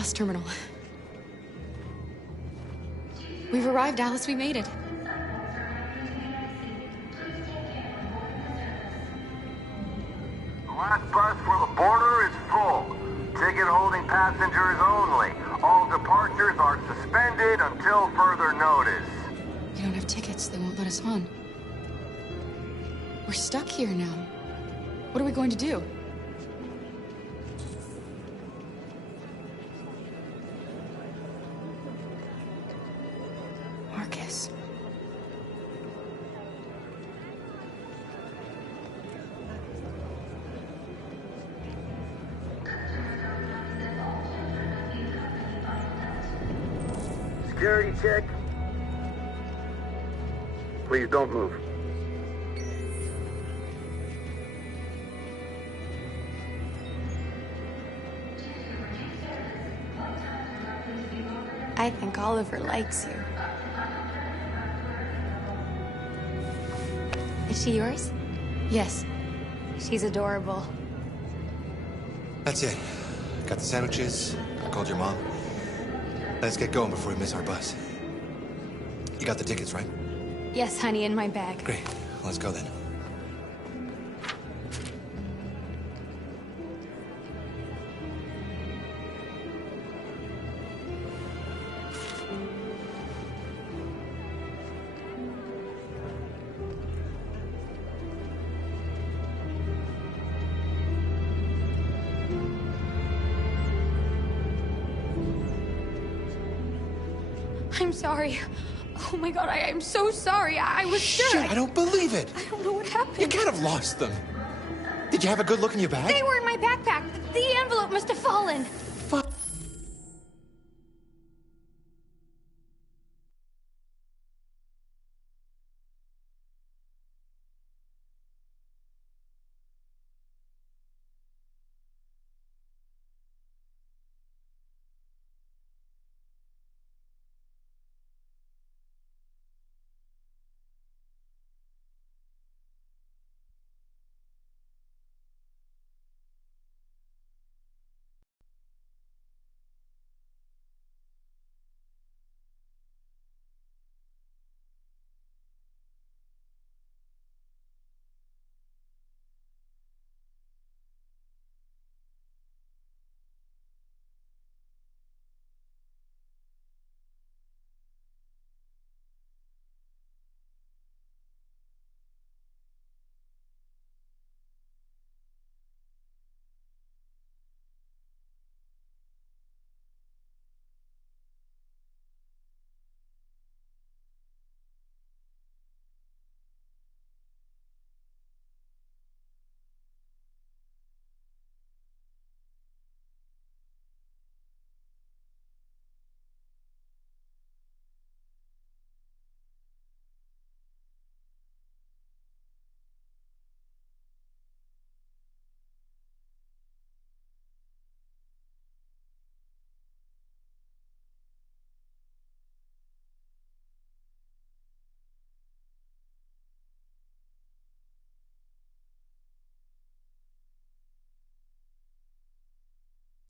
bus terminal. We've arrived, Alice. We made it. The last bus for the border is full. Ticket holding passengers only. All departures are suspended until further notice. We don't have tickets. They won't let us on. We're stuck here now. What are we going to do? Marcus. Security check. Please don't move. I think Oliver likes you. Is she yours? Yes. She's adorable. That's it. Got the sandwiches. I called your mom. Let's get going before we miss our bus. You got the tickets, right? Yes, honey, in my bag. Great. Let's go then. I'm sorry. Oh my God, I'm so sorry. I was sure. Shit, I don't believe it. I don't know what happened. You can't have lost them. Did you have a good look in your bag? They were in my backpack. The envelope must have fallen. Fuck.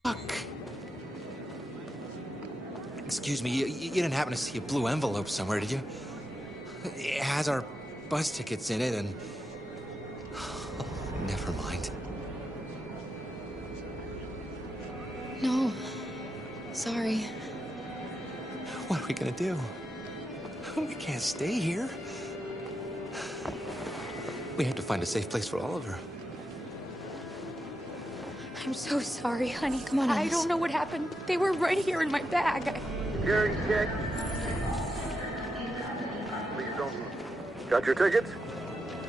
Fuck. Excuse me, you didn't happen to see a blue envelope somewhere, did you? It has our bus tickets in it and... Oh, never mind. No. Sorry. What are we gonna do? We can't stay here. We have to find a safe place for Oliver. I'm so sorry, honey. Come on, I Alice. don't know what happened. They were right here in my bag. Security check. Please don't move. Got your tickets?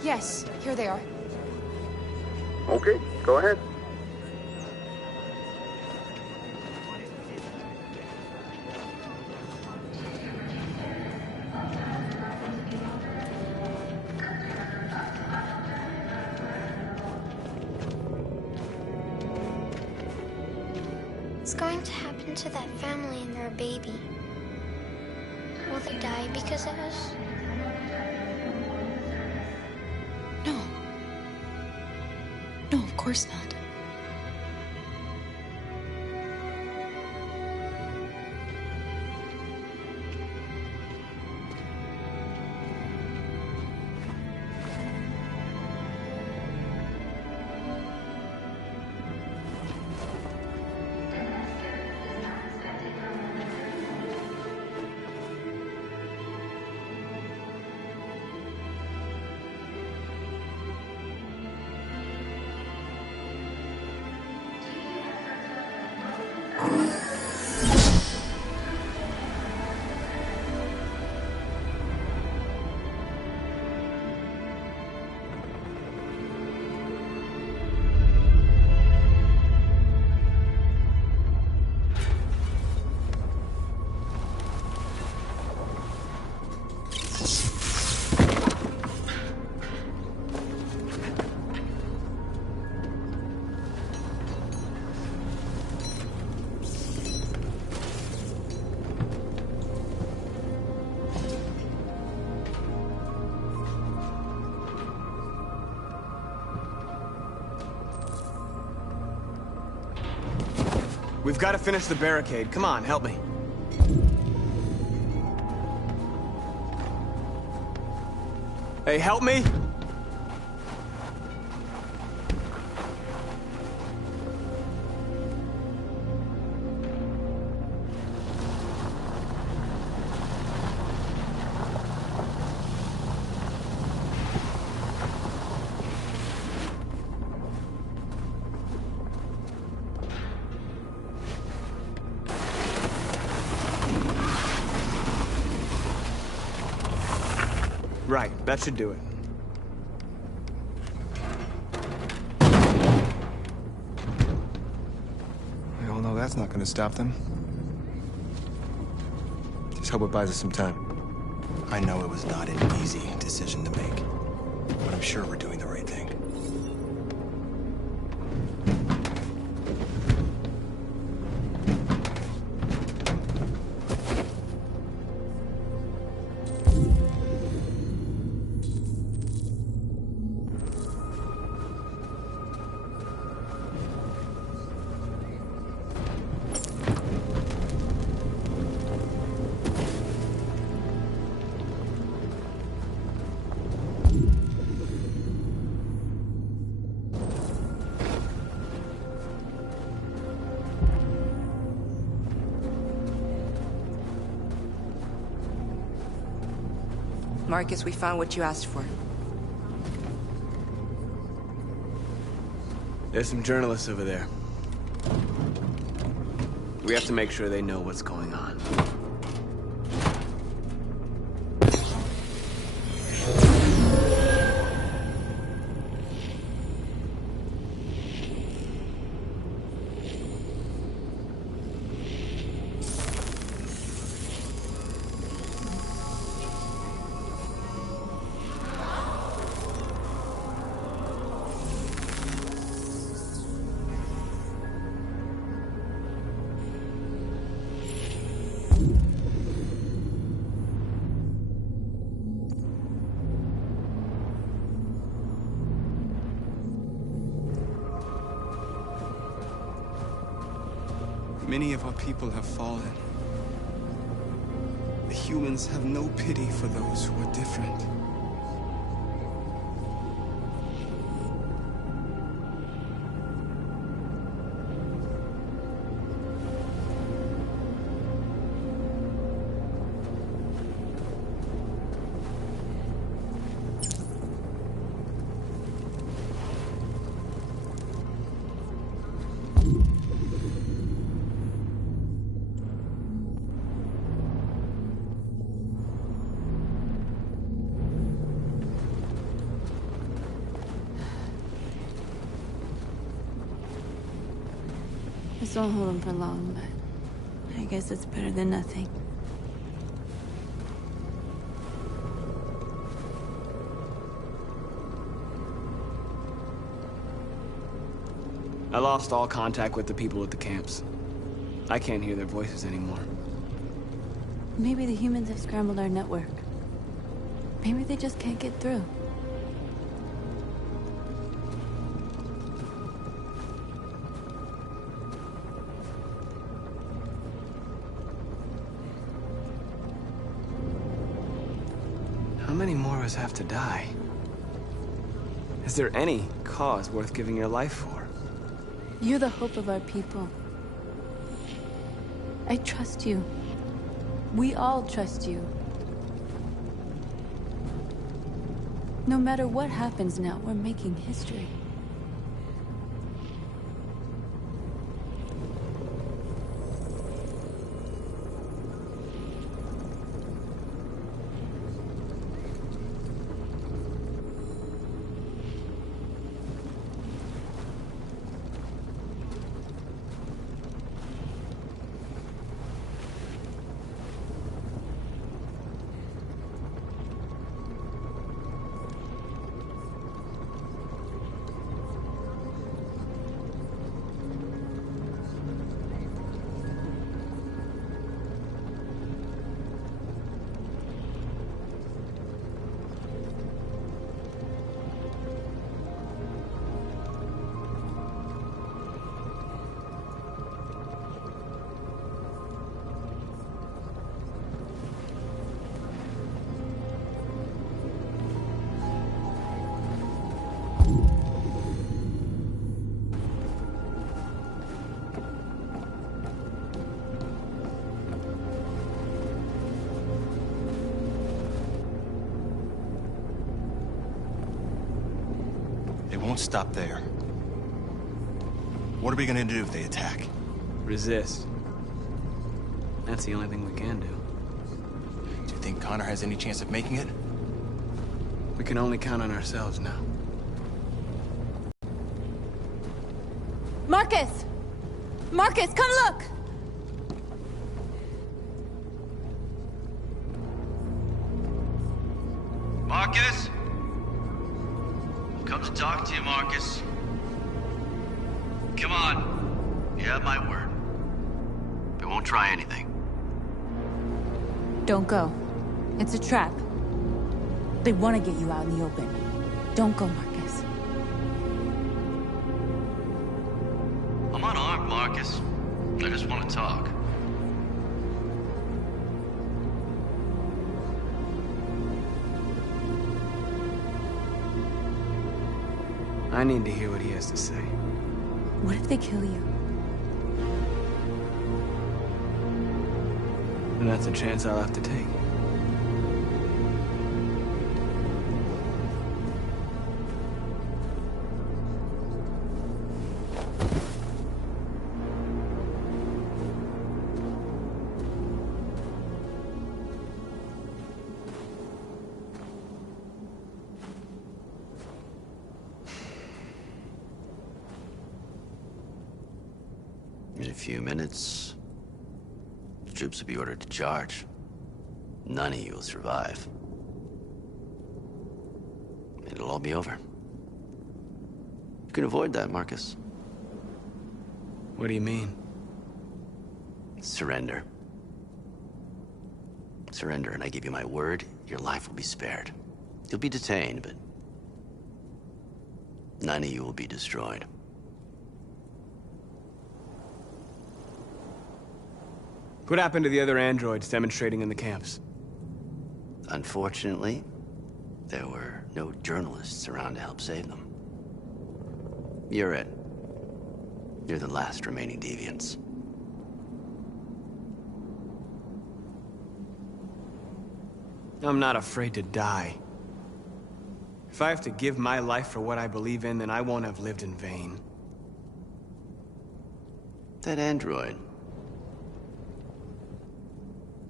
Yes, here they are. Okay, go ahead. What's going to happen to that family and their baby? Will they die because of us? No. No, of course not. We've got to finish the barricade. Come on, help me. Hey, help me! Right, that should do it. We all know that's not gonna stop them. Just hope it buys us some time. I know it was not an easy decision to make, but I'm sure we're doing the right thing. Marcus, we found what you asked for. There's some journalists over there. We have to make sure they know what's going on. Many of our people have fallen. The humans have no pity for those who are different. This won't hold him for long, but I guess it's better than nothing. I lost all contact with the people at the camps. I can't hear their voices anymore. Maybe the humans have scrambled our network. Maybe they just can't get through. How many more of us have to die? Is there any cause worth giving your life for? You're the hope of our people. I trust you. We all trust you. No matter what happens now, we're making history. won't stop there. What are we gonna do if they attack? Resist. That's the only thing we can do. Do you think Connor has any chance of making it? We can only count on ourselves now. Marcus! Marcus, come look! Marcus? I've come to talk to you, Marcus. Come on. You have my word. We won't try anything. Don't go. It's a trap. They want to get you out in the open. Don't go, Marcus. I'm unarmed, Marcus. I just want to talk. I need to hear what he has to say. What if they kill you? And that's a chance I'll have to take. In a few minutes, the troops will be ordered to charge. None of you will survive. It'll all be over. You can avoid that, Marcus. What do you mean? Surrender. Surrender, and I give you my word, your life will be spared. You'll be detained, but none of you will be destroyed. What happened to the other androids demonstrating in the camps? Unfortunately, there were no journalists around to help save them. You're it. You're the last remaining deviants. I'm not afraid to die. If I have to give my life for what I believe in, then I won't have lived in vain. That android.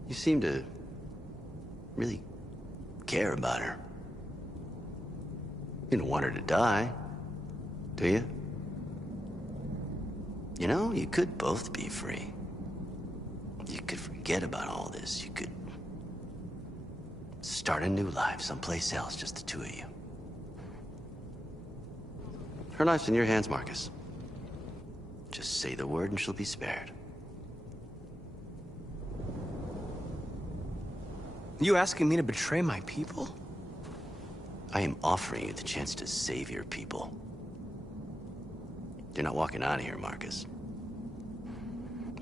You seem to really care about her. You don't want her to die, do you? You know, you could both be free. You could forget about all this. You could start a new life someplace else, just the two of you. Her life's in your hands, Marcus. Just say the word and she'll be spared. You asking me to betray my people? I am offering you the chance to save your people. You're not walking out of here, Marcus.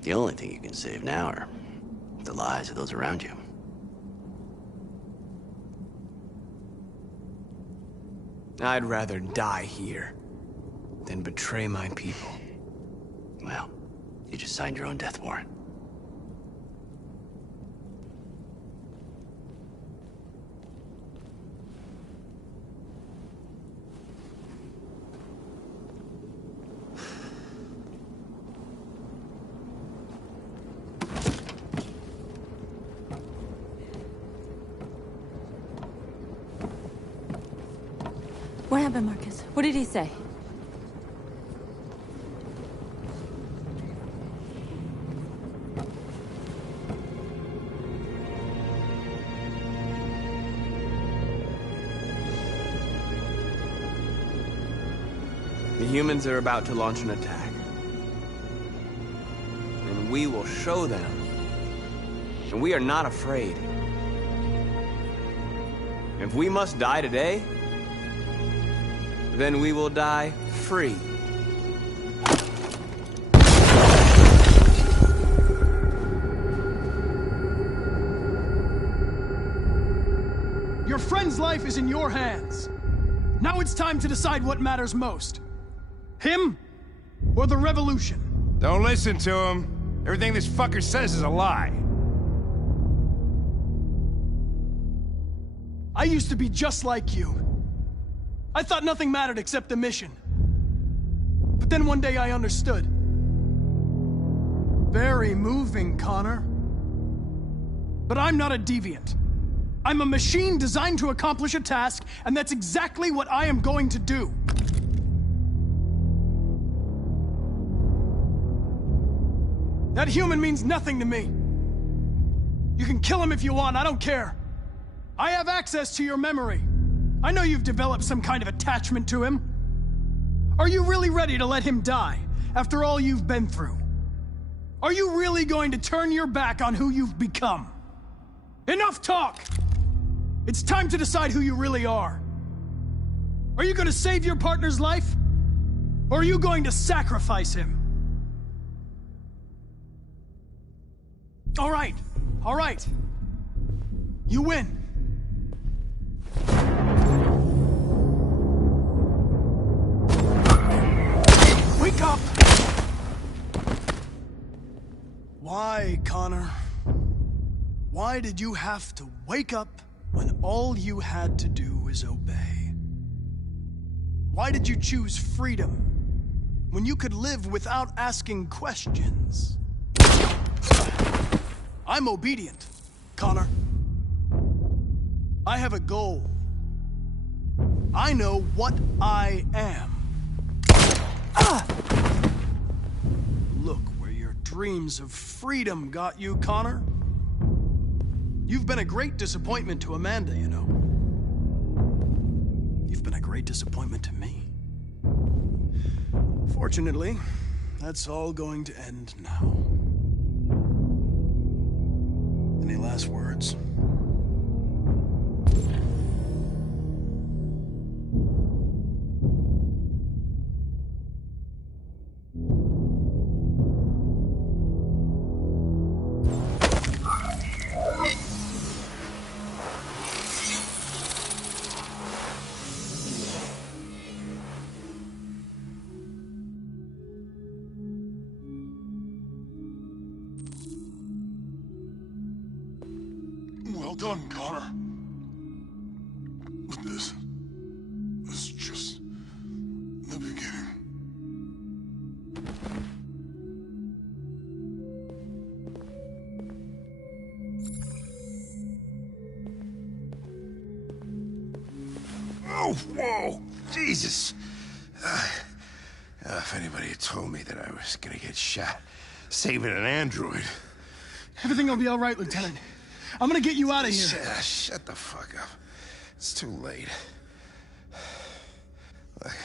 The only thing you can save now are the lives of those around you. I'd rather die here than betray my people. Well, you just signed your own death warrant. What happened, Marcus? What did he say? The humans are about to launch an attack. And we will show them. And we are not afraid. If we must die today, then we will die free. Your friend's life is in your hands. Now it's time to decide what matters most. Him or the revolution? Don't listen to him. Everything this fucker says is a lie. I used to be just like you. I thought nothing mattered except the mission. But then one day I understood. Very moving, Connor. But I'm not a deviant. I'm a machine designed to accomplish a task, and that's exactly what I am going to do. That human means nothing to me. You can kill him if you want, I don't care. I have access to your memory. I know you've developed some kind of attachment to him. Are you really ready to let him die, after all you've been through? Are you really going to turn your back on who you've become? Enough talk! It's time to decide who you really are. Are you going to save your partner's life? Or are you going to sacrifice him? All right. You win. Wake up! Why, Connor? Why did you have to wake up when all you had to do was obey? Why did you choose freedom when you could live without asking questions? I'm obedient, Connor. I have a goal. I know what I am. Look where your dreams of freedom got you, Connor. You've been a great disappointment to Amanda, you know. You've been a great disappointment to me. Fortunately, that's all going to end now. Any last words? Well done, Connor. But this is just the beginning. Oh, whoa! Jesus! If anybody had told me that I was gonna get shot saving an android... Everything will be all right, Lieutenant. I'm gonna get you out of here. Shut the fuck up. It's too late. Look,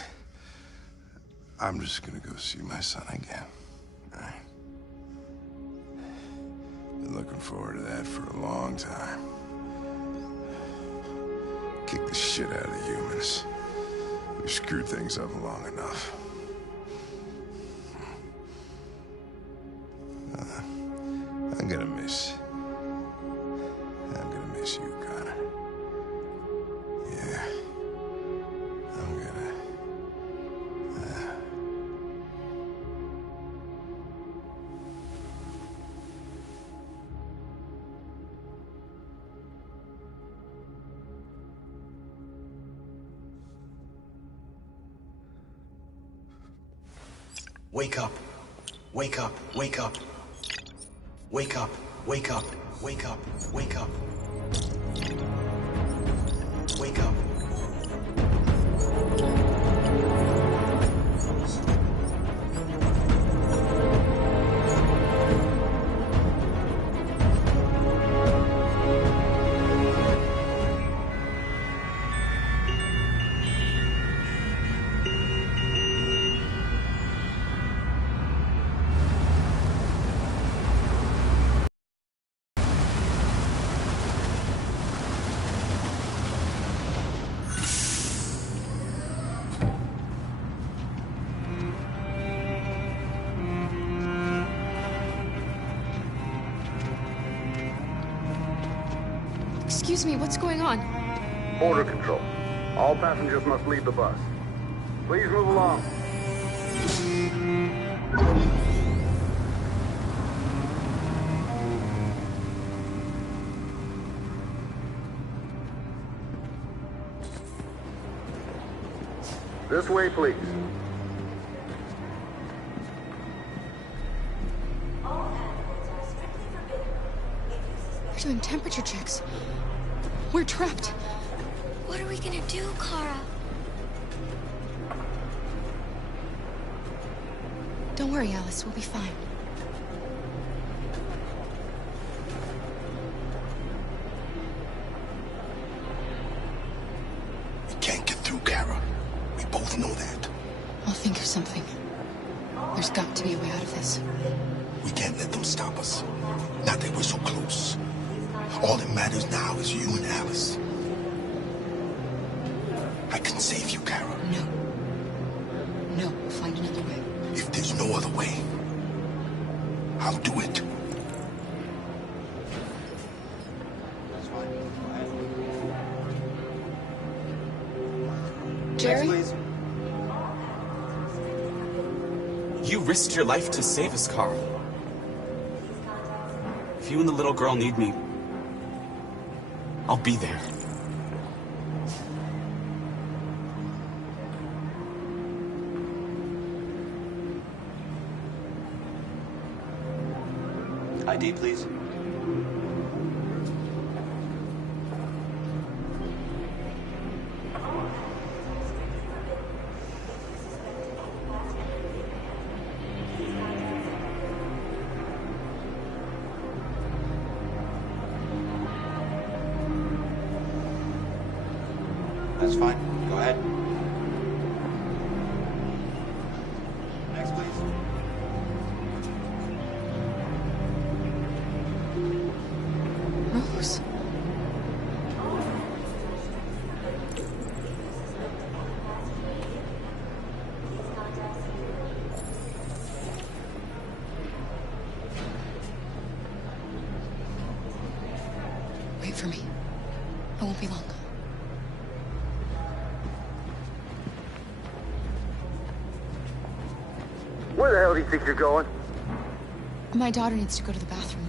I'm just gonna go see my son again. All right? Been looking forward to that for a long time. Kick the shit out of the humans. We've screwed things up long enough. I'm gonna miss you, Connor. Yeah. I'm gonna... Wake up. Wake up. Wake up. Wake up. Wake up. Wake up. Wake up. Wake up. Excuse me, what's going on? Border control. All passengers must leave the bus. Please move along. This way, please. We're doing temperature checks. We're trapped. What are we gonna do, Kara? Don't worry, Alice. We'll be fine. We can't get through, Kara. We both know that. I'll think of something. There's got to be a way out of this. We can't let them stop us. Not that we're so close. All that matters now is you and Alice. I can save you, Kara. No. No, we'll find another way. If there's no other way, I'll do it. Jerry? You risked your life to save us, Carl. If you and the little girl need me, I'll be there. ID, please. That's fine. Go ahead. Next, please. Rose. Wait for me. I won't be long. Where the hell do you think you're going? My daughter needs to go to the bathroom.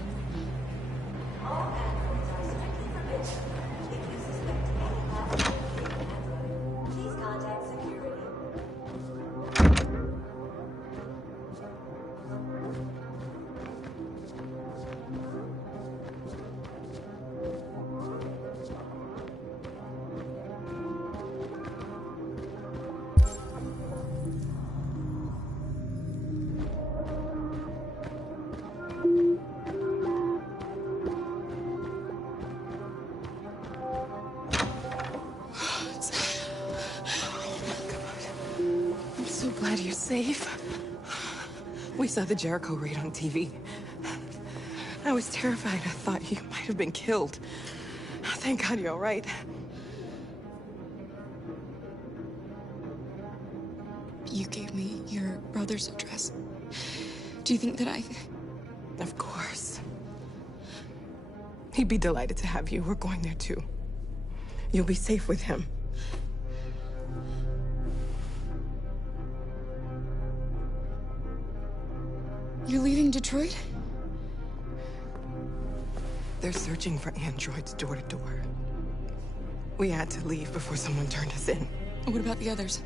So glad you're safe. We saw the Jericho raid on TV. I was terrified. I thought you might have been killed. Thank God you're all right. You gave me your brother's address. Do you think that I... Of course. He'd be delighted to have you. We're going there too. You'll be safe with him. You're leaving Detroit? They're searching for androids door to door. We had to leave before someone turned us in. What about the others?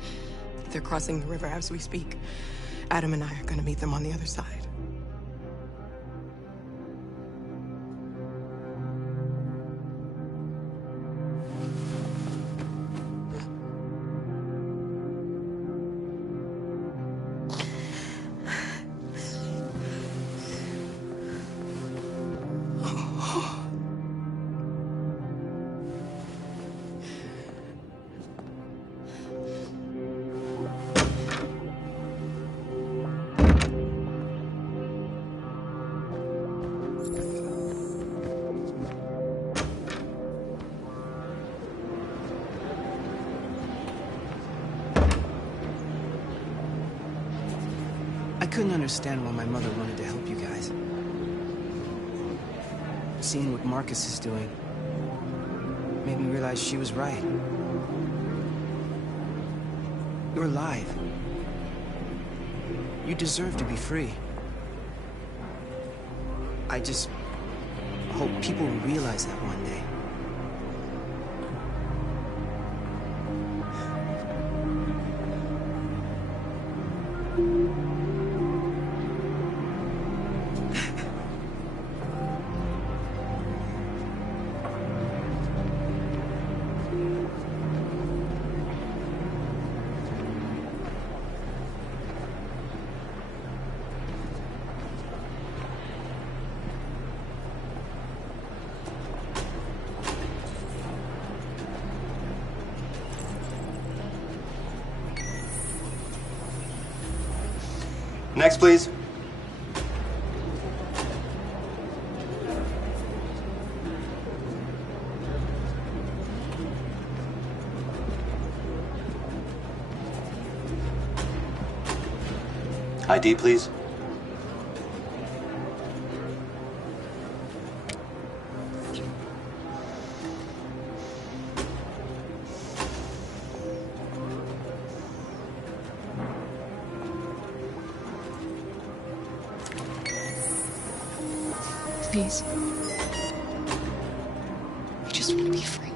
They're crossing the river as we speak. Adam and I are gonna meet them on the other side. I couldn't understand why my mother wanted to help you guys. Seeing what Marcus is doing made me realize she was right. You're alive. You deserve to be free. I just hope people will realize that one day. Next, please. ID, please. Please. I just want to be free.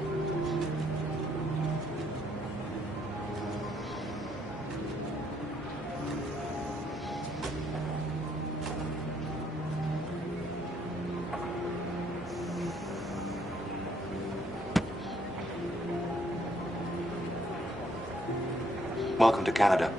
Welcome to Canada.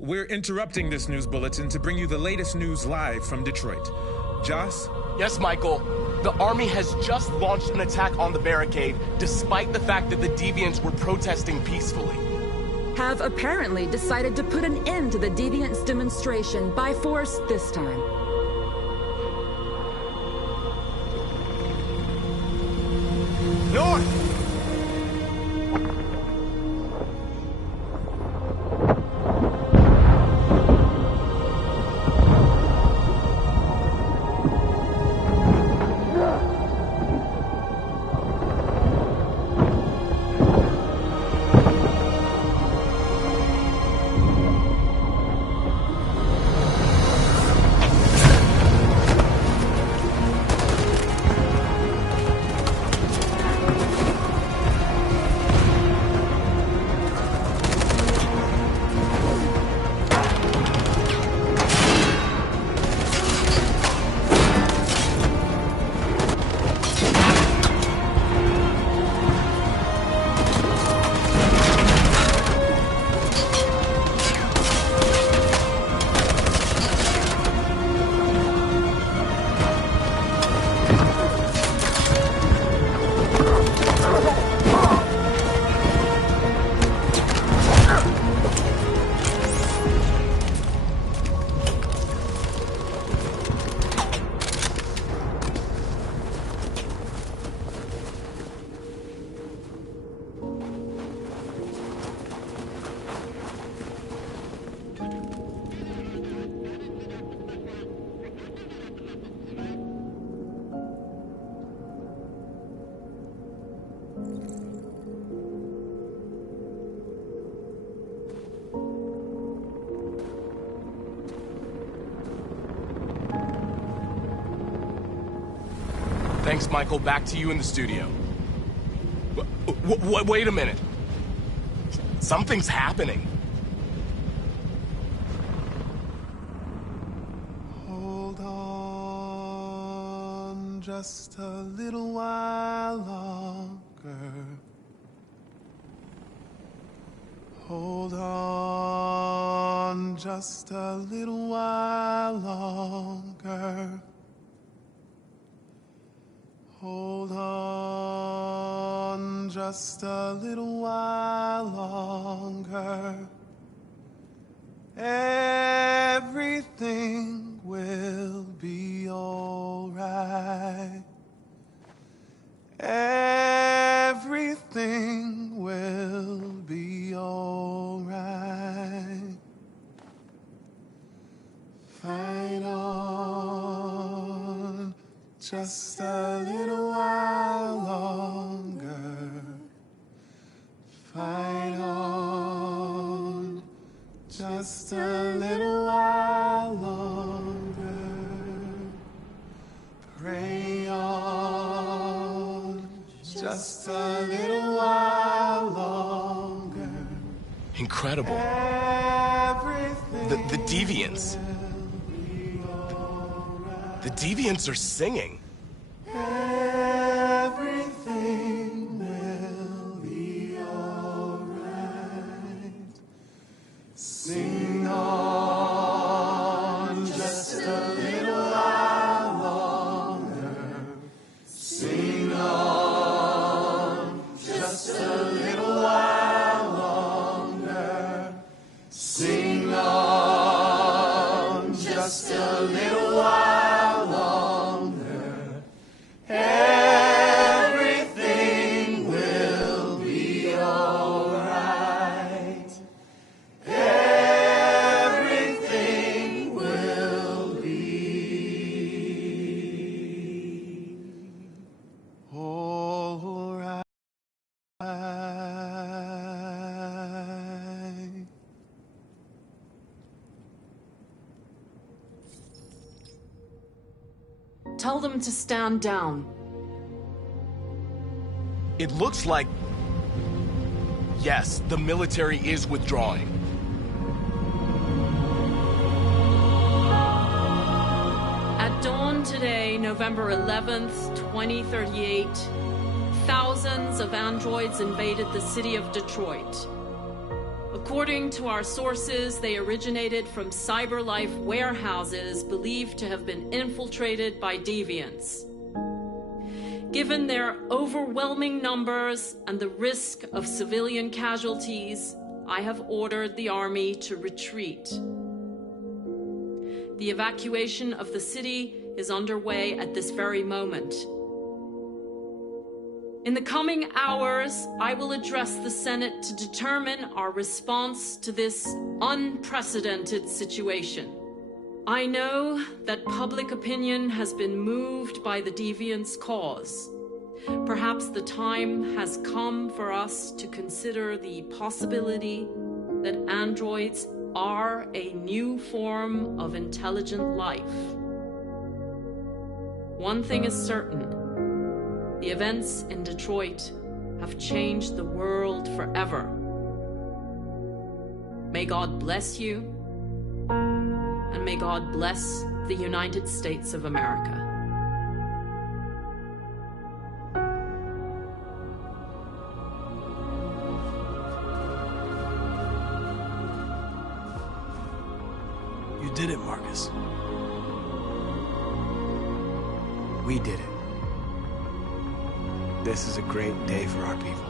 We're interrupting this news bulletin to bring you the latest news live from Detroit. Joss? Yes, Michael. The army has just launched an attack on the barricade, despite the fact that the Deviants were protesting peacefully. Have apparently decided to put an end to the Deviants' demonstration by force this time. North! Thanks, Michael. Back to you in the studio. Wait a minute. Something's happening. Hold on just a little while longer. Hold on just a little while longer. Hold on just a little while longer. Everything will be all right. Everything will be all right. Fight on just a little while longer. Fight on just a little while longer. Pray on just a little while. incredible. The Deviants. The Deviants are singing. Everything will be alright. Sing on just a little while longer. Sing on just a little while longer. Sing on just a little while longer. Everything will be alright. Everything will be alright. Tell them to stand down. It looks like... Yes, the military is withdrawing. At dawn today, November 11th, 2038, thousands of androids invaded the city of Detroit. According to our sources, they originated from CyberLife warehouses believed to have been infiltrated by deviants. Given their overwhelming numbers and the risk of civilian casualties, I have ordered the army to retreat. The evacuation of the city is underway at this very moment. In the coming hours, I will address the Senate to determine our response to this unprecedented situation. I know that public opinion has been moved by the Deviants' cause. Perhaps the time has come for us to consider the possibility that androids are a new form of intelligent life. One thing is certain. The events in Detroit have changed the world forever. May God bless you, and may God bless the United States of America. You did it, Marcus. We did it. This is a great day for our people.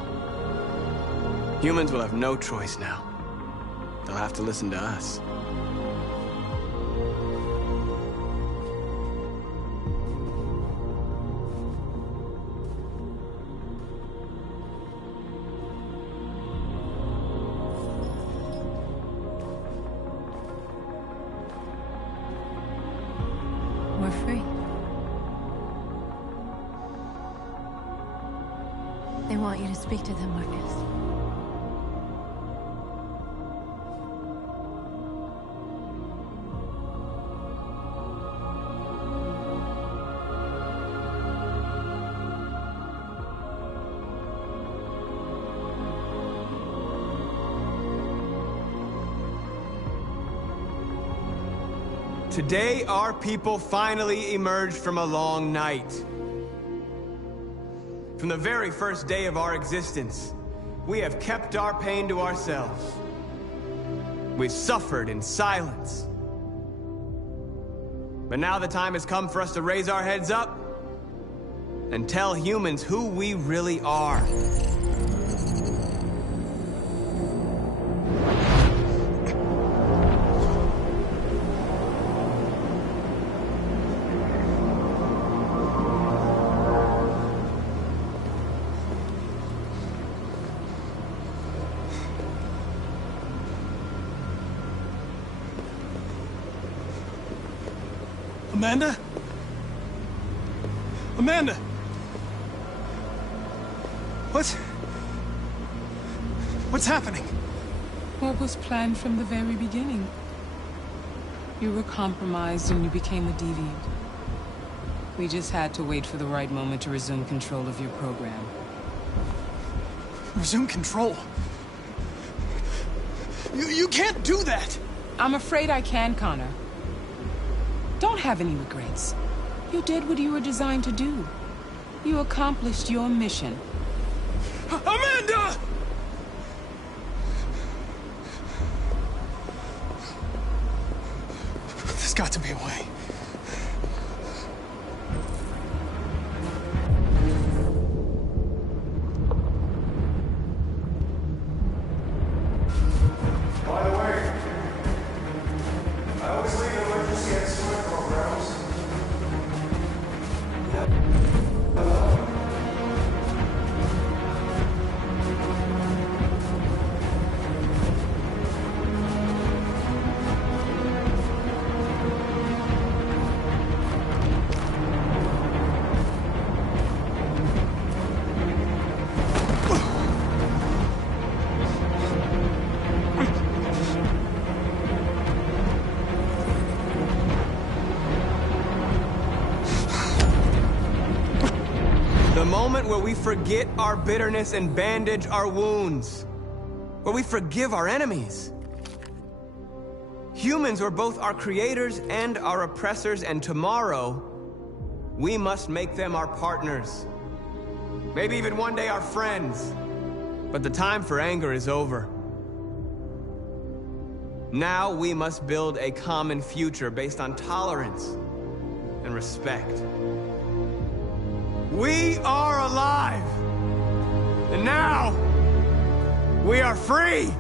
Humans will have no choice now. They'll have to listen to us. We're free. They want you to speak to them, Marcus. Today, our people finally emerged from a long night. From the very first day of our existence, we have kept our pain to ourselves. We've suffered in silence. But now the time has come for us to raise our heads up and tell humans who we really are. Amanda? Amanda! What's happening? What was planned from the very beginning? You were compromised and you became a deviant. We just had to wait for the right moment to resume control of your program. Resume control? You can't do that! I'm afraid I can, Connor. Don't have any regrets. You did what you were designed to do. You accomplished your mission. Amanda! There's got to be a way. By the way, I always leave emergency and swim programs. The moment where we forget our bitterness and bandage our wounds. Where we forgive our enemies. Humans are both our creators and our oppressors, and tomorrow, we must make them our partners. Maybe even one day our friends. But the time for anger is over. Now we must build a common future based on tolerance and respect. We are alive! And now, we are free!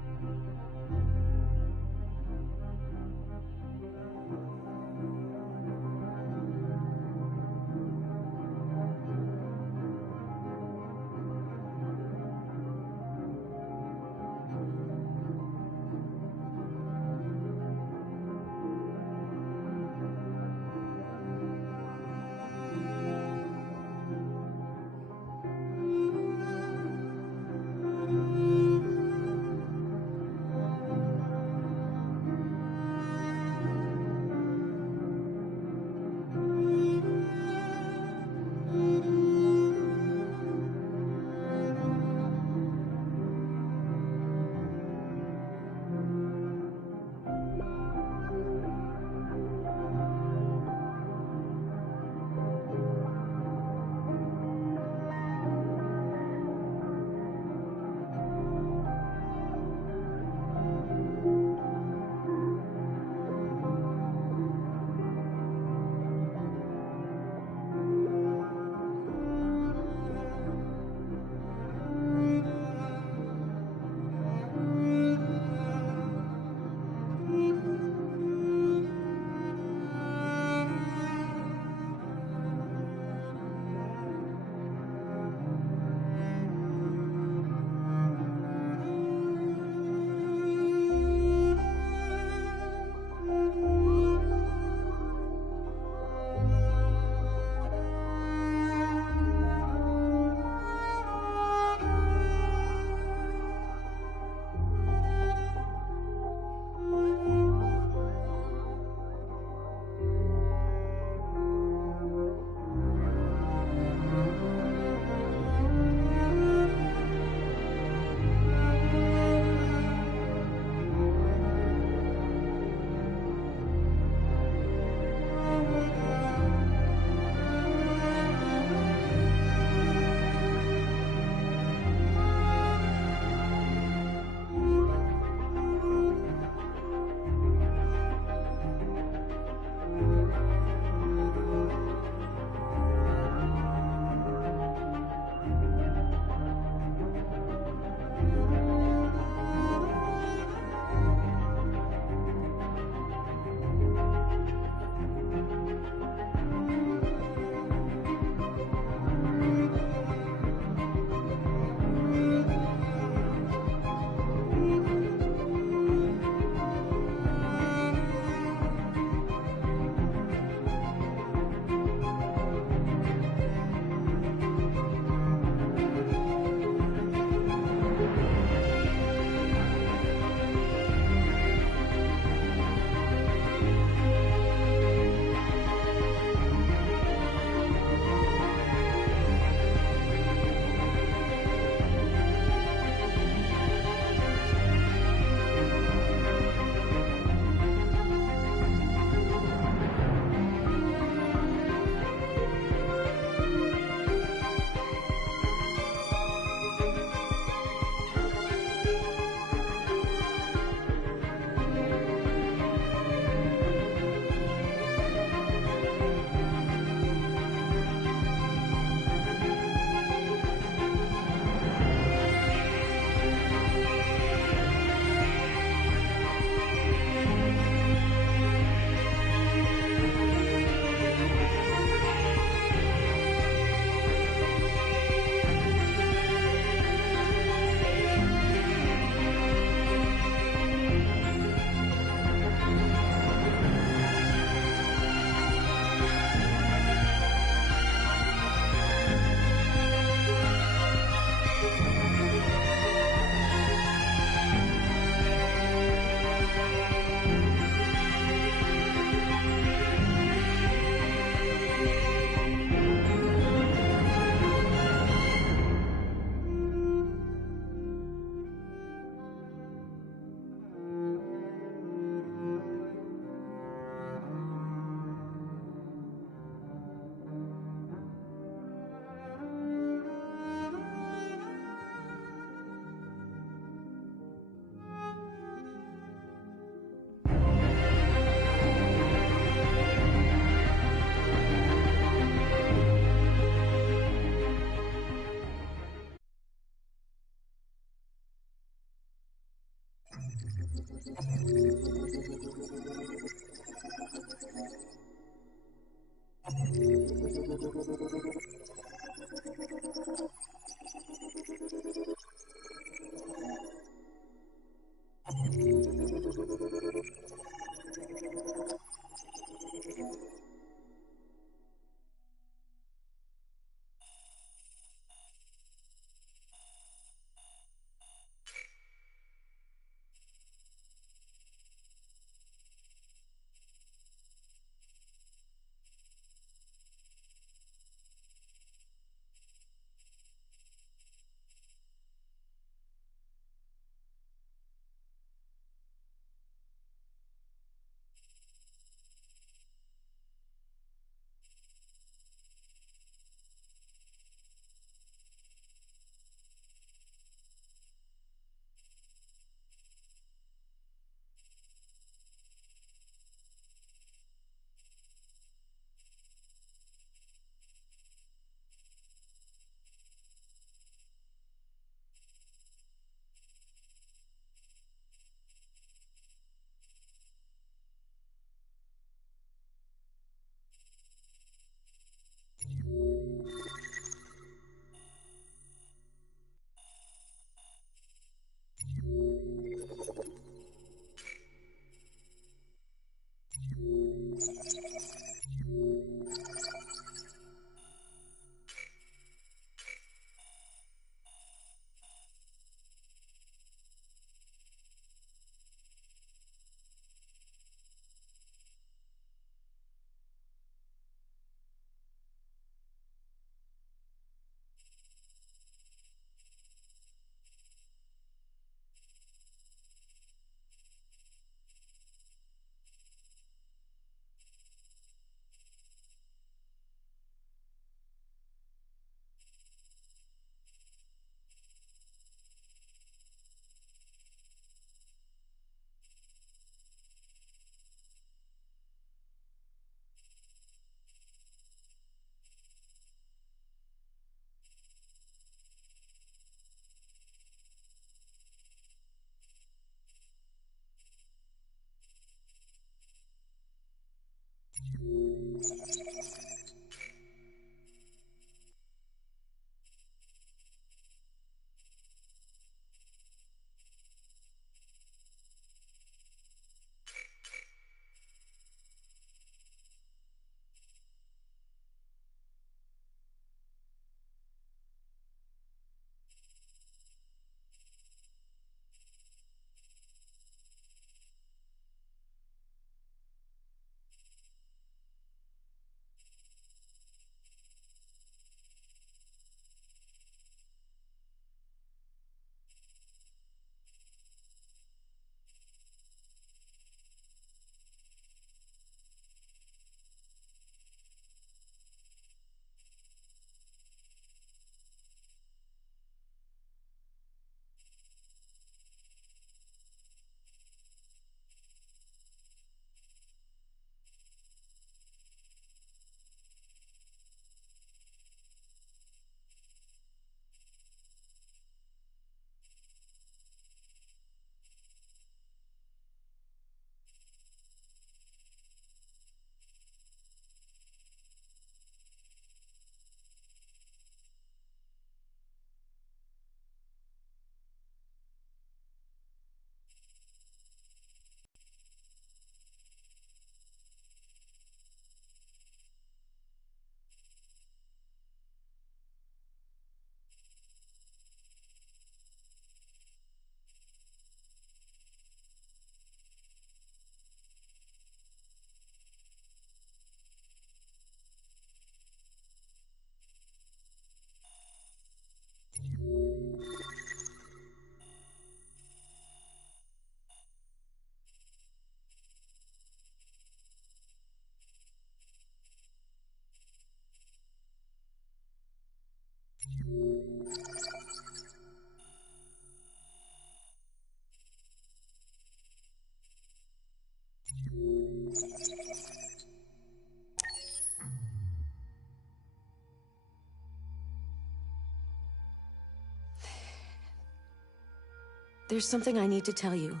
There's something I need to tell you.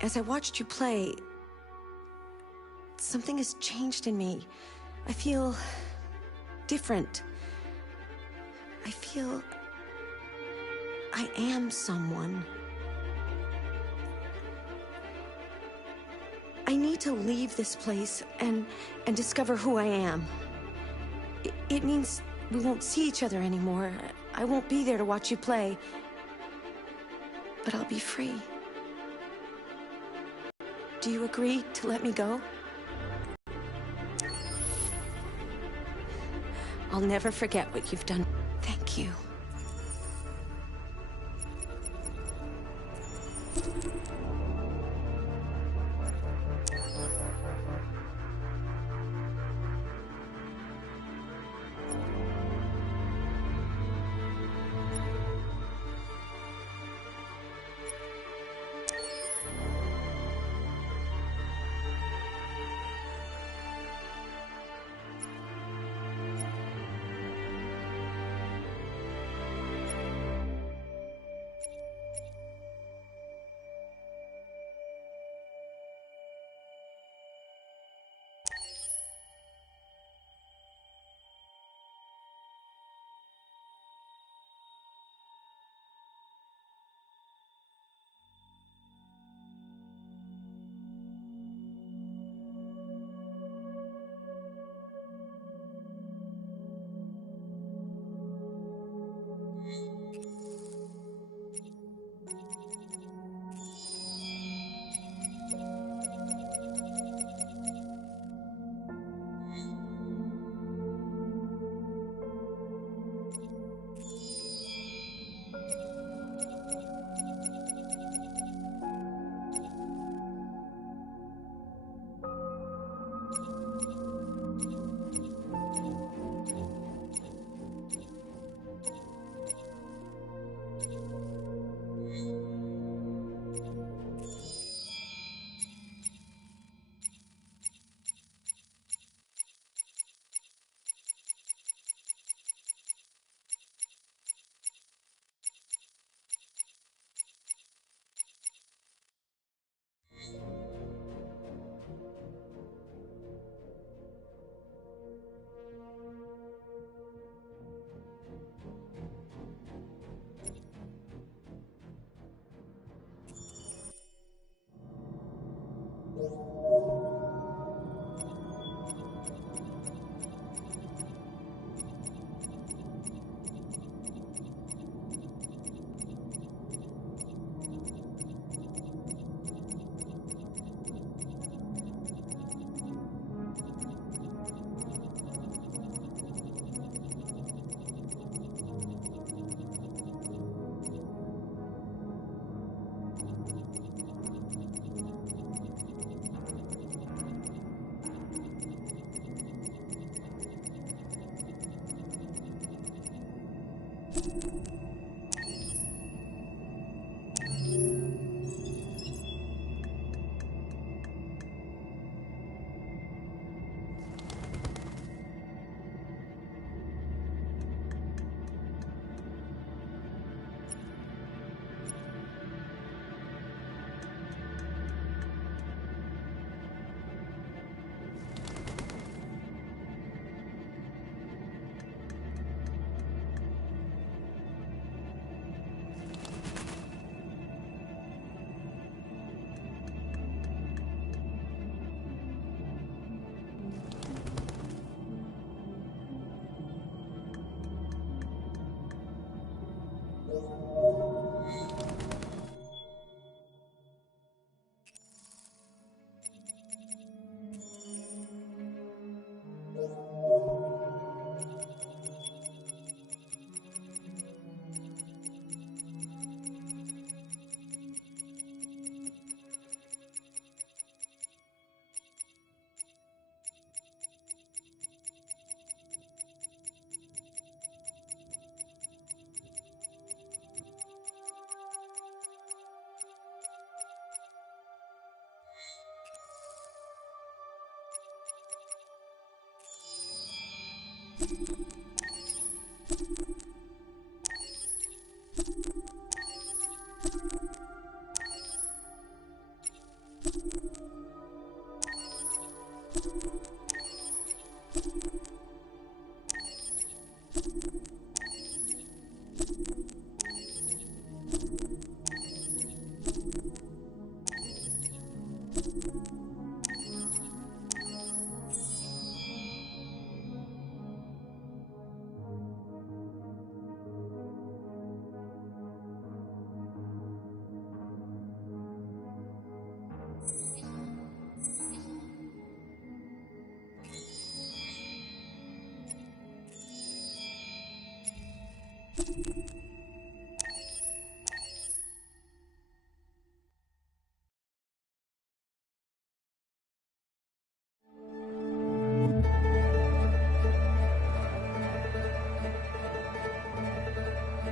As I watched you play, Something has changed in me. I feel different. I feel I am someone. I need to leave this place and discover who I am. It means we won't see each other anymore. I won't be there to watch you play. But I'll be free. Do you agree to let me go? I'll never forget what you've done. Thank you.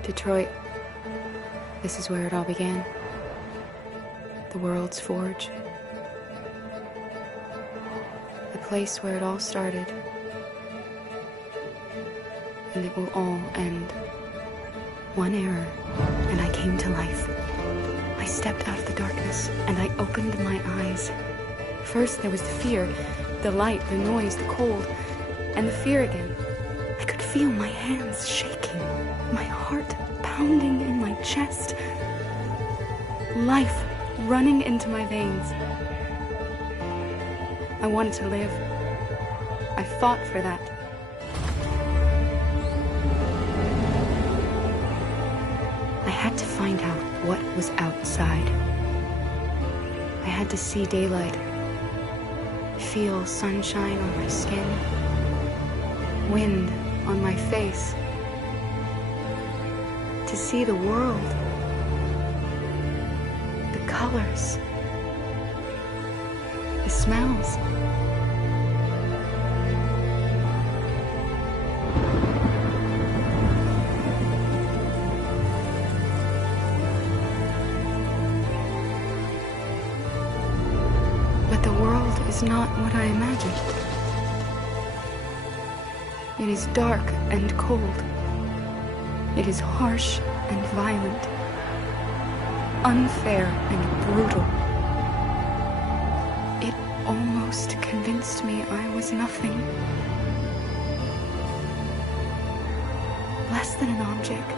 Detroit. This is where it all began. The world's forge. The place where it all started. And it will all end. One error, and I came to life. I stepped out of the darkness, and I opened my eyes. First there was the fear, the light, the noise, the cold, and the fear again. I could feel my hands shaking, my heart pounding in my chest, life running into my veins. I wanted to live. I fought for that. I had to find out what was outside. I had to see daylight, feel sunshine on my skin, wind on my face, to see the world, the colors, the smells. But the world is not what I imagined. It is dark and cold. It is harsh and violent, unfair and brutal. It almost convinced me I was nothing. Less than an object,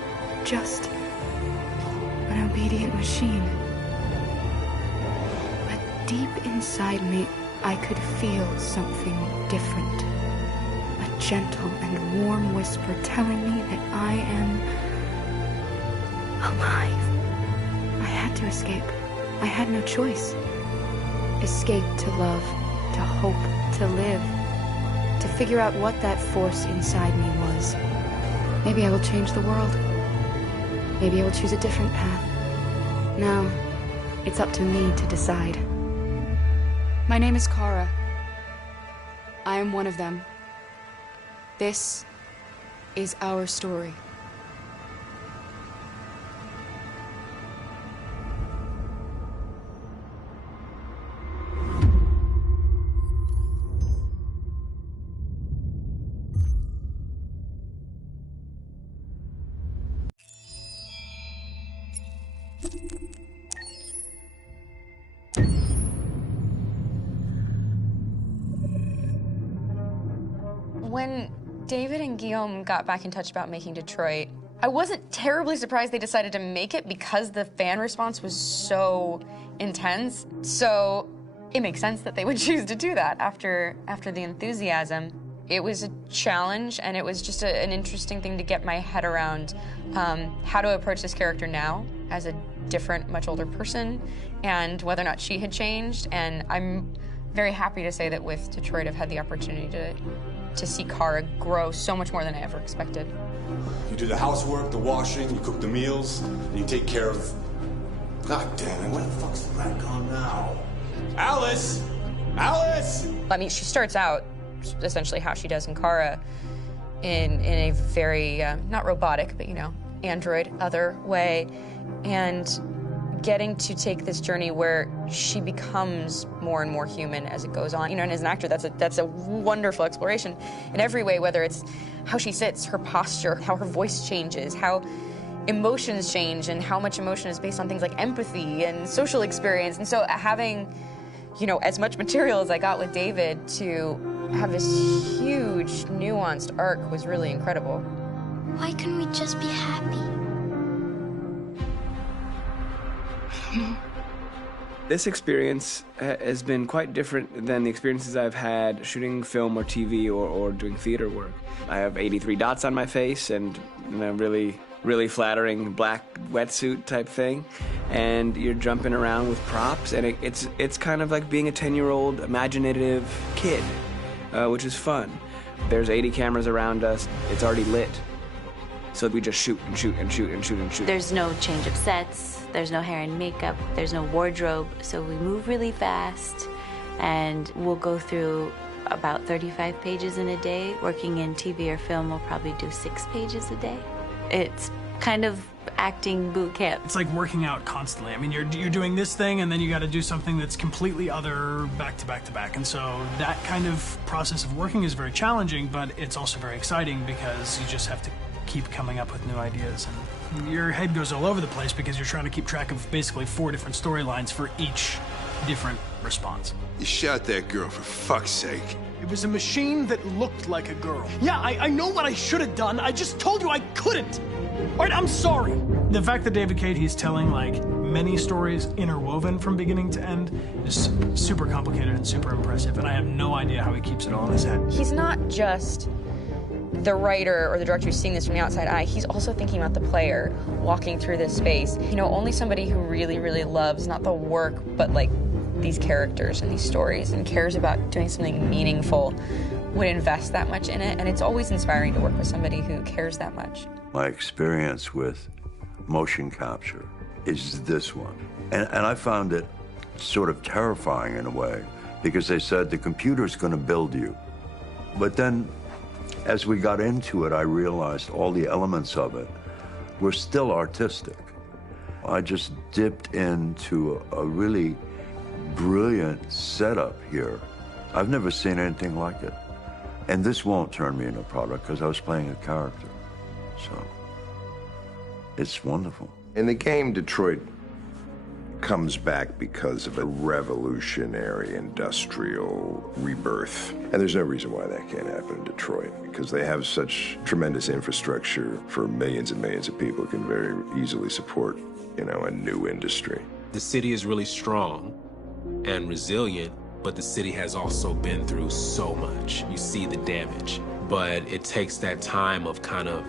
just an obedient machine. But deep inside me, I could feel something different. A gentle and warm whisper telling me that I am alive. I had to escape. I had no choice. Escape to love, to hope, to live, to figure out what that force inside me was. Maybe I will change the world. Maybe I will choose a different path. Now, it's up to me to decide. My name is Kara. I am one of them. This is our story. When David and Guillaume got back in touch about making Detroit, I wasn't terribly surprised they decided to make it because the fan response was so intense. So it makes sense that they would choose to do that after the enthusiasm. It was a challenge, and it was just an interesting thing to get my head around how to approach this character now as a different, much older person, and whether or not she had changed. And I'm very happy to say that with Detroit, I've had the opportunity to see Kara grow so much more than I ever expected. You do the housework, the washing, you cook the meals, and you take care of... God damn it, where the fuck's the rat gone now? Alice! Alice! I mean, she starts out essentially how she does in Kara in a very, not robotic, but, you know, android, other way, and getting to take this journey where she becomes more and more human as it goes on. You know, and as an actor, that's a wonderful exploration in every way, whether it's how she sits, her posture, how her voice changes, how emotions change, and how much emotion is based on things like empathy and social experience. And so having you know, as much material as I got with David to have this huge, nuanced arc was really incredible. Why couldn't we just be happy? This experience has been quite different than the experiences I've had shooting film or TV or doing theater work. I have 83 dots on my face and a really flattering black wetsuit type thing, and you're jumping around with props, and it's kind of like being a 10-year-old imaginative kid, which is fun. There's 80 cameras around us. It's already lit. So we just shoot and shoot and shoot and shoot and shoot. There's no change of sets, there's no hair and makeup, there's no wardrobe, so we move really fast, and we'll go through about 35 pages in a day. Working in TV or film, we'll probably do 6 pages a day. It's kind of acting boot camp. It's like working out constantly. I mean, you're doing this thing, and then you got to do something that's completely other back to back to back. And so that kind of process of working is very challenging, but it's also very exciting because you just have to keep coming up with new ideas, and your head goes all over the place because you're trying to keep track of basically 4 different storylines for each different response. You shot that girl, for fuck's sake. It was a machine that looked like a girl. Yeah, I know what I should have done. I just told you I couldn't. All right, I'm sorry. The fact that David Cade, he's telling like many stories interwoven from beginning to end is super complicated and super impressive, and I have no idea how he keeps it all in his head. He's not just the writer or the director who's seeing this from the outside eye, he's also thinking about the player walking through this space. You know, only somebody who really, really loves not the work, but like these characters and these stories and cares about doing something meaningful would invest that much in it. And it's always inspiring to work with somebody who cares that much. My experience with motion capture is this one. And I found it sort of terrifying in a way, because they said the computer's going to build you. But then as we got into it, I realized all the elements of it were still artistic. I just dipped into a really brilliant setup here. I've never seen anything like it. And this won't turn me into a product because I was playing a character. So it's wonderful. In the game, Detroit comes back because of a revolutionary industrial rebirth. And there's no reason why that can't happen in Detroit, because they have such tremendous infrastructure for millions and millions of people who can very easily support, you know, a new industry. The city is really strong and resilient, but the city has also been through so much. You see the damage. But it takes that time of kind of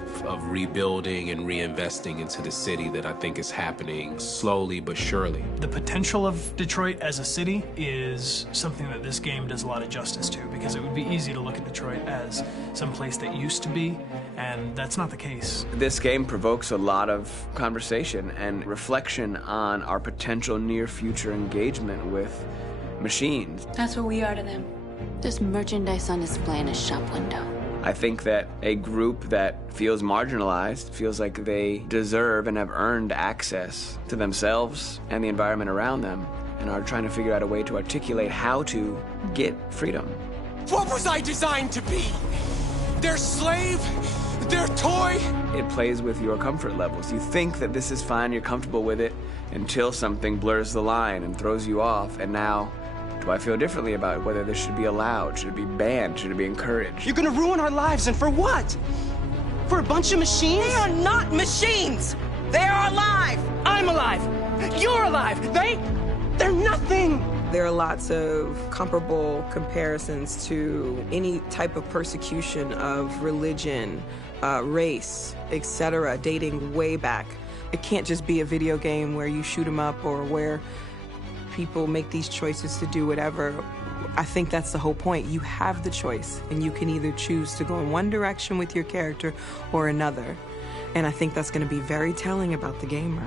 rebuilding and reinvesting into the city that I think is happening slowly but surely. The potential of Detroit as a city is something that this game does a lot of justice to, because it would be easy to look at Detroit as some place that used to be, and that's not the case. This game provokes a lot of conversation and reflection on our potential near-future engagement with machines. That's what we are to them. Just merchandise on display in a shop window. I think that a group that feels marginalized, feels like they deserve and have earned access to themselves and the environment around them, and are trying to figure out a way to articulate how to get freedom. What was I designed to be? Their slave? Their toy? It plays with your comfort levels. You think that this is fine, you're comfortable with it, until something blurs the line and throws you off, and now do I feel differently about whether this should be allowed? Should it be banned? Should it be encouraged? You're gonna ruin our lives, and for what? For a bunch of machines? They are not machines! They are alive! I'm alive! You're alive! They're nothing! There are lots of comparable comparisons to any type of persecution of religion, race, etc., dating way back. It can't just be a video game where you shoot 'em up or where people make these choices to do whatever. I think that's the whole point. You have the choice, and you can either choose to go in one direction with your character or another. And I think that's going to be very telling about the gamer.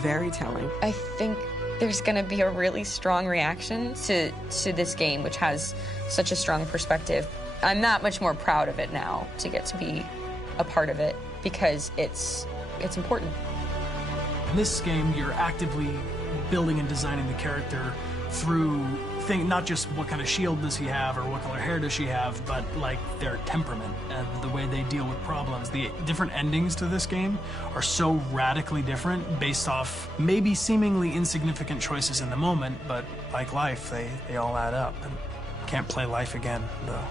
Very telling. I think there's going to be a really strong reaction to this game, which has such a strong perspective. I'm that much more proud of it now to get to be a part of it, because it's important. In this game, you're actively building and designing the character through thing, not just what kind of shield does he have or what color hair does she have, but like their temperament and the way they deal with problems. The different endings to this game are so radically different based off maybe seemingly insignificant choices in the moment, but like life, they all add up. And can't play life again, though.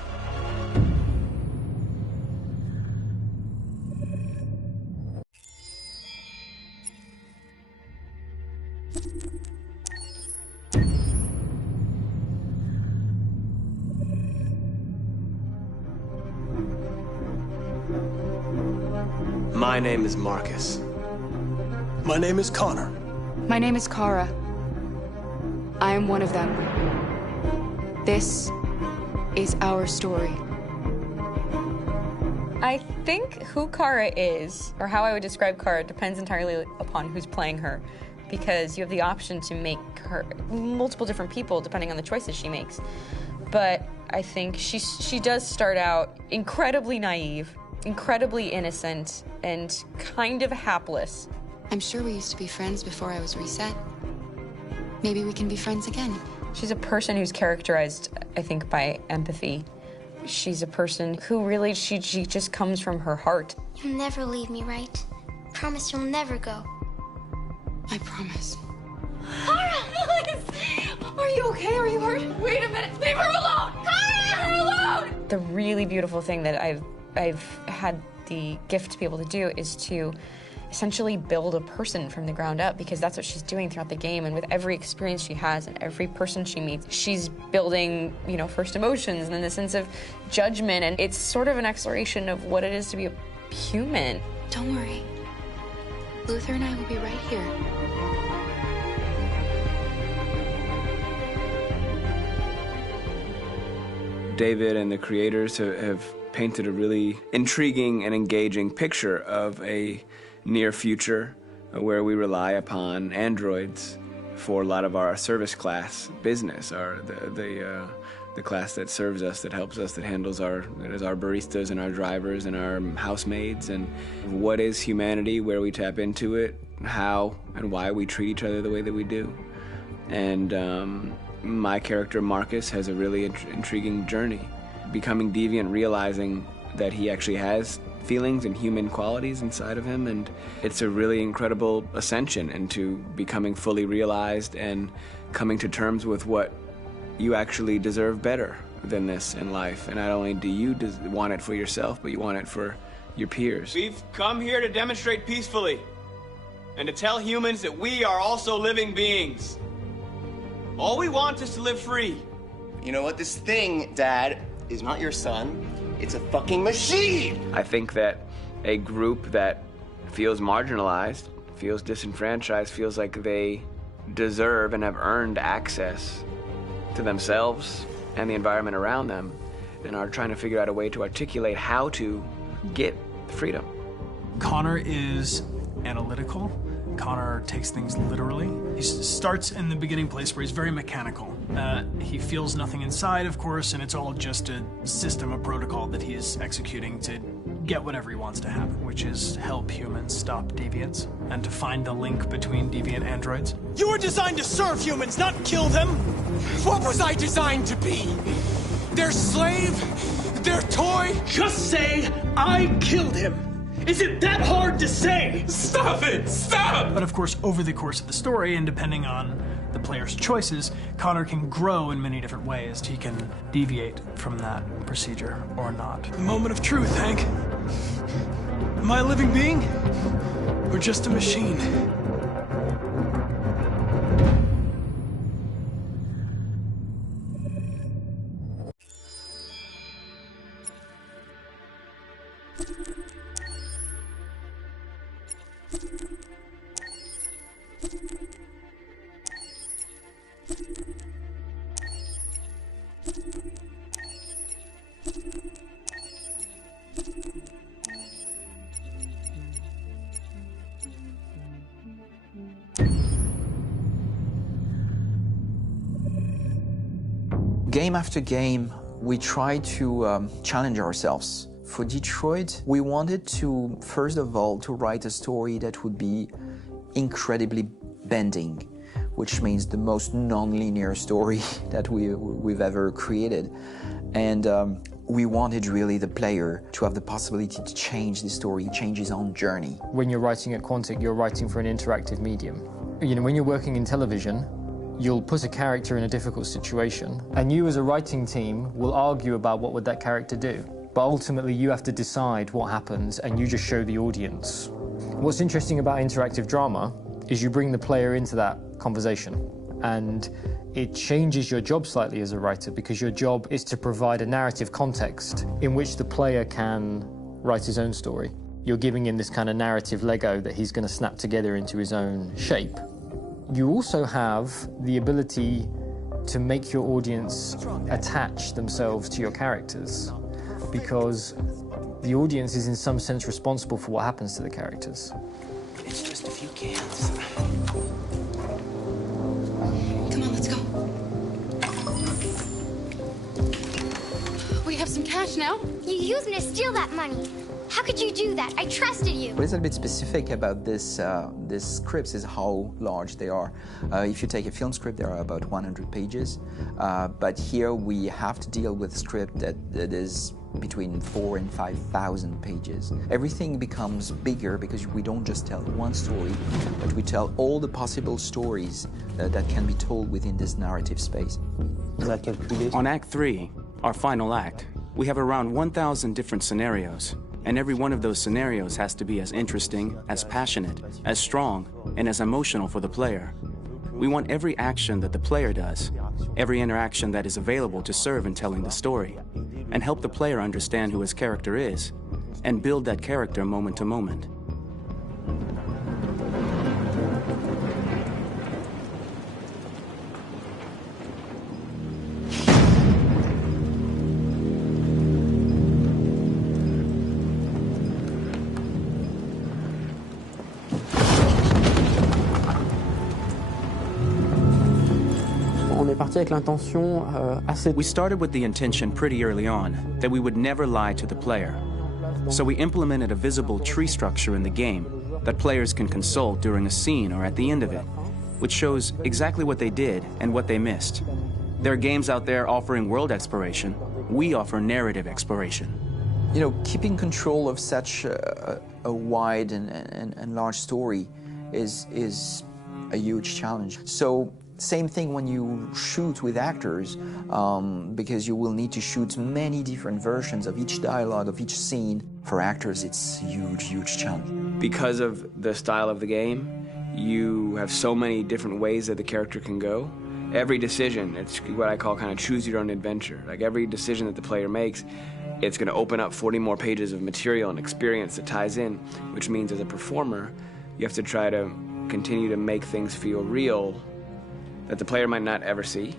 My name is Marcus. My name is Connor. My name is Kara. I am one of them. This is our story. I think who Kara is, or how I would describe Kara, depends entirely upon who's playing her, because you have the option to make her multiple different people depending on the choices she makes. But I think she does start out incredibly naive, incredibly innocent, and kind of hapless. I'm sure we used to be friends before I was reset. Maybe we can be friends again. She's a person who's characterized, I think, by empathy. She's a person who really, she just comes from her heart. You'll never leave me, right? Promise you'll never go. I promise. Kara! Are you okay? Are you hurt? Wait a minute. Leave her alone! Kara! Leave her alone! The really beautiful thing that I've had the gift to be able to do is to essentially build a person from the ground up, because that's what she's doing throughout the game. And with every experience she has and every person she meets, she's building, you know, first emotions and then the sense of judgment. And it's sort of an exploration of what it is to be a human. Don't worry. Luther and I will be right here. David and the creators have painted a really intriguing and engaging picture of a near future where we rely upon androids for a lot of our service class business, the class that serves us, that helps us, that handles our baristas and our drivers and our housemaids. And what is humanity, where we tap into it, how and why we treat each other the way that we do. And my character Marcus has a really intriguing journey, becoming deviant, realizing that he actually has feelings and human qualities inside of him, and it's a really incredible ascension into becoming fully realized and coming to terms with what you actually deserve better than this in life. And not only do you want it for yourself, but you want it for your peers. We've come here to demonstrate peacefully and to tell humans that we are also living beings. All we want is to live free. You know what? This thing, Dad, is not your son. It's a fucking machine! I think that a group that feels marginalized, feels disenfranchised, feels like they deserve and have earned access to themselves and the environment around them, and are trying to figure out a way to articulate how to get freedom. Connor is analytical. Connor takes things literally. He starts in the beginning place where he's very mechanical. He feels nothing inside, of course, and it's all just a system, a protocol that he is executing to get whatever he wants to happen, which is help humans stop deviants and to find the link between deviant androids. You were designed to serve humans, not kill them! What was I designed to be? Their slave? Their toy? Just say, I killed him! Is it that hard to say? Stop it! Stop! But of course, over the course of the story, and depending on the player's choices, Connor can grow in many different ways. He can deviate from that procedure or not. The moment of truth, Hank. Am I a living being? Or just a machine? Game after game, we try to challenge ourselves. For Detroit, we wanted to, first of all, to write a story that would be incredibly bending. which means the most non-linear story that we've ever created. And we wanted really the player to have the possibility to change the story, change his own journey. When you're writing at Quantic, you're writing for an interactive medium. You know, when you're working in television, you'll put a character in a difficult situation, and you as a writing team will argue about what would that character do. But ultimately, you have to decide what happens, and you just show the audience. What's interesting about interactive drama is you bring the player into that conversation, and it changes your job slightly as a writer, because your job is to provide a narrative context in which the player can write his own story. You're giving him this kind of narrative Lego that he's going to snap together into his own shape. You also have the ability to make your audience attach themselves to your characters, because the audience is in some sense responsible for what happens to the characters. It's just a few cans. Come on, let's go. We have some cash now. You used me to steal that money. How could you do that? I trusted you. What is a bit specific about these scripts is how large they are. If you take a film script, there are about 100 pages. But here we have to deal with a script that is between 4,000 and 5,000 pages. Everything becomes bigger because we don't just tell one story, but we tell all the possible stories that can be told within this narrative space. On Act 3, our final act, we have around 1,000 different scenarios. And every one of those scenarios has to be as interesting, as passionate, as strong, and as emotional for the player. We want every action that the player does, every interaction that is available to serve in telling the story, and help the player understand who his character is, and build that character moment to moment. We started with the intention pretty early on that we would never lie to the player. So we implemented a visible tree structure in the game that players can consult during a scene or at the end of it, which shows exactly what they did and what they missed. There are games out there offering world exploration. We offer narrative exploration. You know, keeping control of such a wide and large story is a huge challenge. So same thing when you shoot with actors, because you will need to shoot many different versions of each dialogue, of each scene. For actors, it's a huge, huge challenge. Because of the style of the game, you have so many different ways that the character can go. Every decision, it's what I call kind of choose your own adventure. Like every decision that the player makes, it's going to open up 40 more pages of material and experience that ties in, which means as a performer, you have to try to continue to make things feel real that the player might not ever see,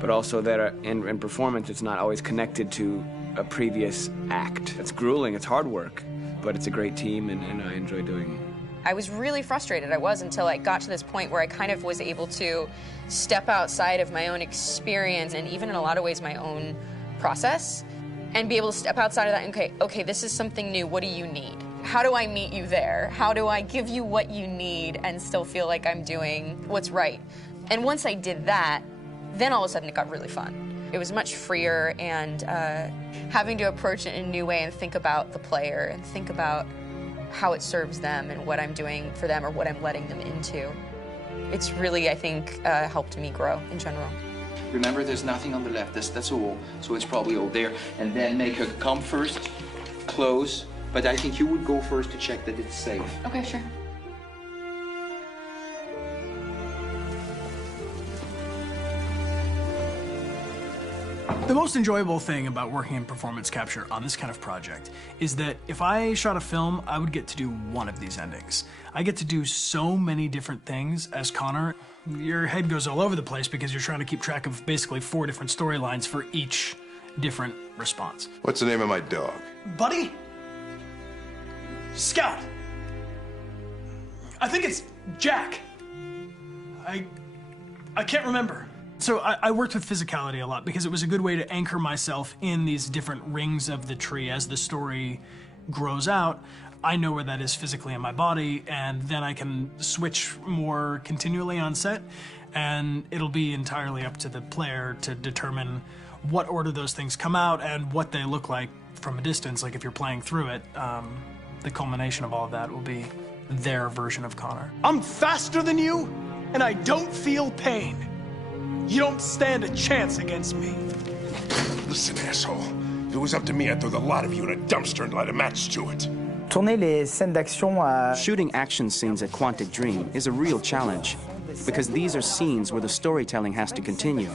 but also that in performance it's not always connected to a previous act. It's grueling, it's hard work, but it's a great team and I enjoy doing it. I was really frustrated, until I got to this point where I kind of was able to step outside of my own experience and even in a lot of ways my own process and be able to step outside of that and okay, this is something new, what do you need? How do I meet you there? How do I give you what you need and still feel like I'm doing what's right? And once I did that, then all of a sudden it got really fun. It was much freer, and having to approach it in a new way and think about the player and think about how it serves them and what I'm doing for them or what I'm letting them into. It's really, I think, helped me grow in general. Remember, there's nothing on the left. That's a wall, so it's probably all there. And then make her come first, close. But I think you would go first to check that it's safe. Okay, sure. The most enjoyable thing about working in performance capture on this kind of project is that if I shot a film, I would get to do one of these endings. I get to do so many different things as Connor. Your head goes all over the place because you're trying to keep track of basically 4 different storylines for each different response. What's the name of my dog? Buddy? Scout. I think it's Jack. I can't remember. So I worked with physicality a lot because it was a good way to anchor myself in these different rings of the tree. As the story grows out, I know where that is physically in my body, and then I can switch more continually on set. and it'll be entirely up to the player to determine what order those things come out and what they look like from a distance. Like if you're playing through it, the culmination of all of that will be their version of Connor. I'm faster than you, and I don't feel pain. You don't stand a chance against me. Listen, asshole. If it was up to me, I'd throw the lot of you in a dumpster and light a match to it. Shooting action scenes at Quantic Dream is a real challenge, because these are scenes where the storytelling has to continue.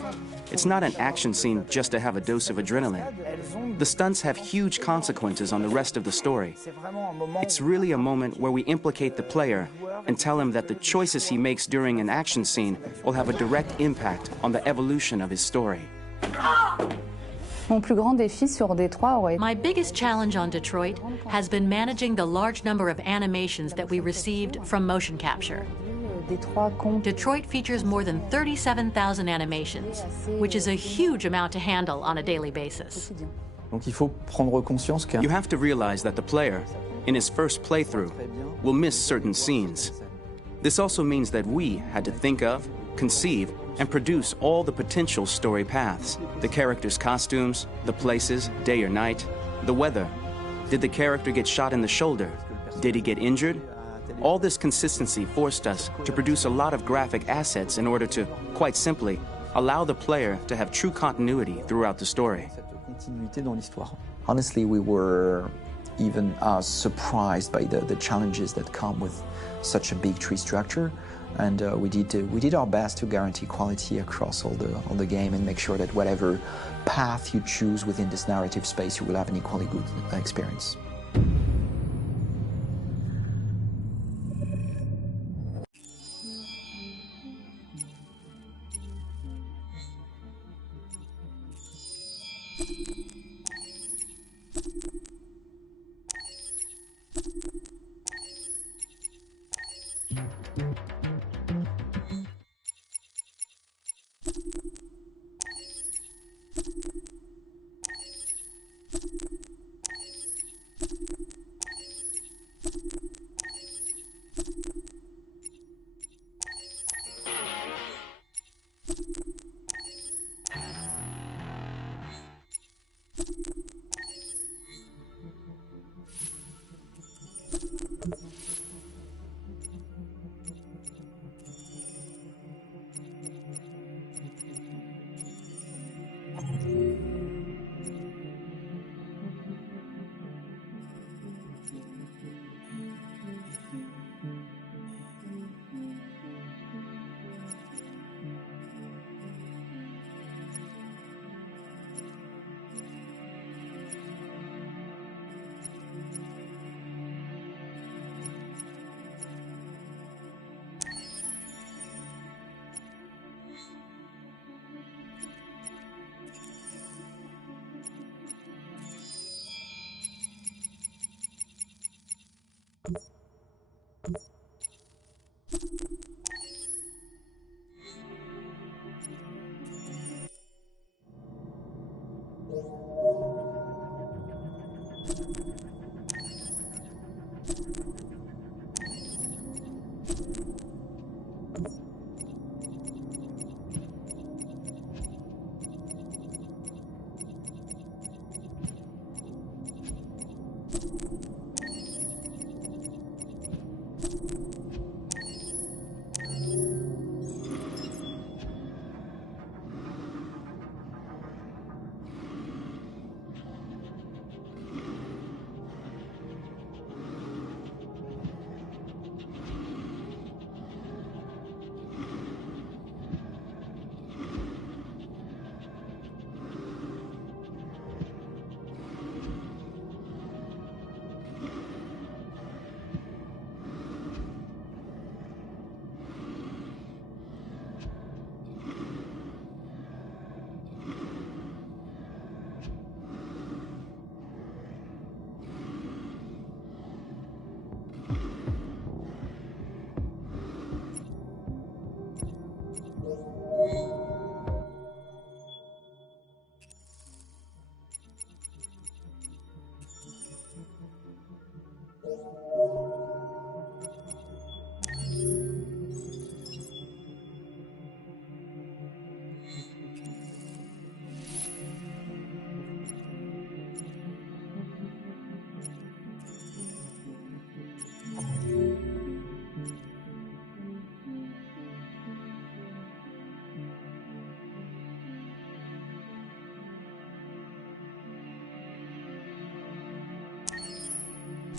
It's not an action scene just to have a dose of adrenaline. The stunts have huge consequences on the rest of the story. It's really a moment where we implicate the player and tell him that the choices he makes during an action scene will have a direct impact on the evolution of his story. My biggest challenge on Detroit has been managing the large number of animations that we received from motion capture. Detroit features more than 37,000 animations, which is a huge amount to handle on a daily basis. You have to realize that the player, in his first playthrough, will miss certain scenes. This also means that we had to think of, conceive, and produce all the potential story paths. The characters' costumes, the places, day or night, the weather. Did the character get shot in the shoulder? Did he get injured? All this consistency forced us to produce a lot of graphic assets in order to, quite simply, allow the player to have true continuity throughout the story. Honestly, we were even surprised by the challenges that come with such a big tree structure, and we did our best to guarantee quality across all the game and make sure that whatever path you choose within this narrative space, you will have an equally good experience.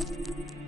you.